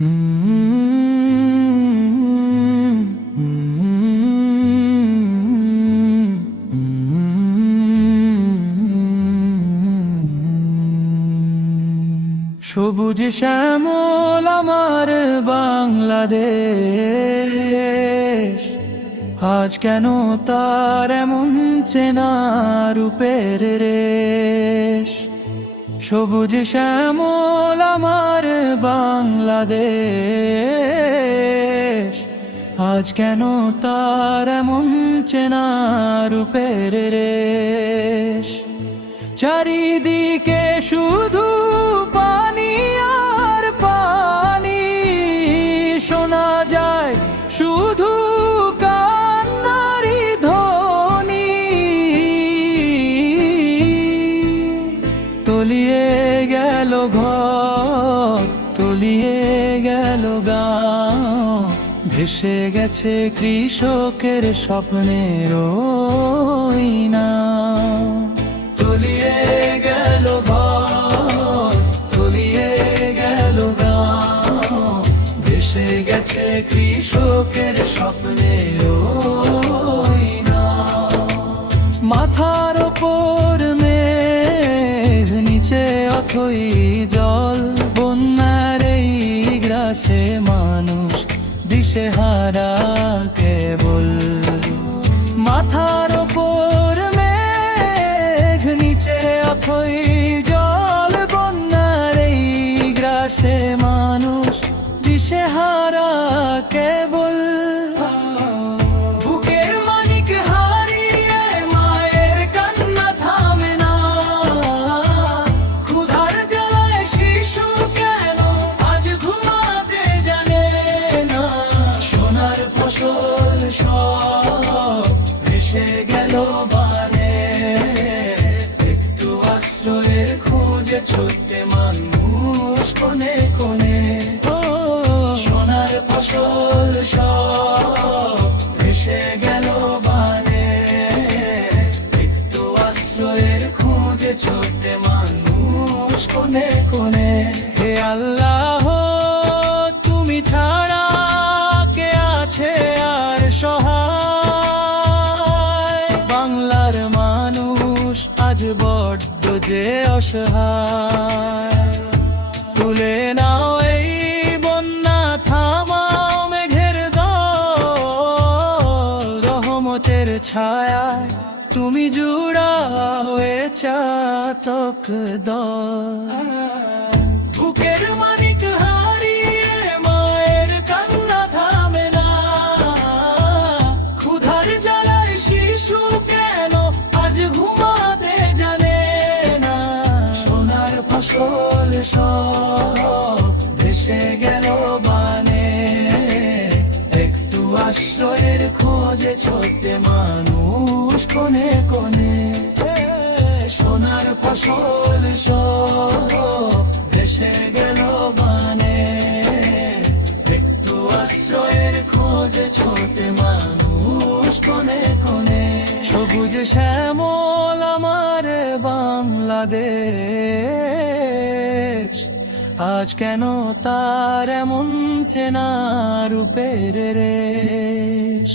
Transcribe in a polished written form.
সবুজ শ্যামল আমার বাংলাদেশ, আজ কেন তার এমন চেনা রূপের রেশ। সবুজ শ্যামল আমার বাংলাদেশ, আজ কেন তার এমন চেনা রূপের রেশ। চারিদিকে শুধু পানি আর পানি, শোনা যায় শুধু কান্নারি ধ্বনি। তলিয়ে গেল ঘর, তলিয়ে গেল গাঁও, ভেসে গেছে কৃষকের স্বপ্নের ওই নাও। তলিয়ে গেল ঘর, তলিয়ে গেল গাঁও, ভেসে গেছে কৃষকের স্বপ্নের ওই নাও। মাথার ওপর মেঘ, নিচে অথই জল, বন্যার এই গ্রাসে মানুষ দিশেহারা কেবল। মাথার ওপর মেঘ, নিচে অথই জল, বন্যার এই গ্রাসে মানুষ দিশেহারা কেবল। বুকের মানিক হারিয়ে মায়ের কান্না থামে না, ক্ষুধার জ্বালায় শিশু কেন আজ ঘুমাতে জানে না। সোনার ফসল সব ভেসে গেল বানে, একটু আশ্রয়ের খোঁজে ছোট্ট মানুষ কোনে কোনে। সোনার ফসল সব ভেসে গেল বানে, একটু আশ্রয়ের খোঁজে ছোট্ট মানুষ কোনে কোনে। হে আল্লাহ, তুমি ছাড়া কে আছে আর সহায়। বাংলার মানুষ আজ বড্ড যে অসহায়। তুলে নাও এই বন্যা, থামাও মেঘের দল, রহমতের ছায়ায় তুমি জুড়া হয়ে চাতক দল। বুকের মানিক হারিয়ে মায়ের কান্না থামে না, ক্ষুধার জ্বালায় শিশু কেন আজ ঘুমাতে জানে না। সোনার ফসল সব ভেসে গেল বানে, একটু আশ্রয়ের খোঁজে ছোট্ট মানুষ কোনে কোনে। সোনার ফসল সব ভেসে গেল বানে, একটু আশ্রয়ের খোঁজে ছোট্ট মানুষ কোনে কোনে। সবুজ শ্যামল আমার বাংলাদেশ, আজ কেন তার এমন চেনা রূপের রেশ।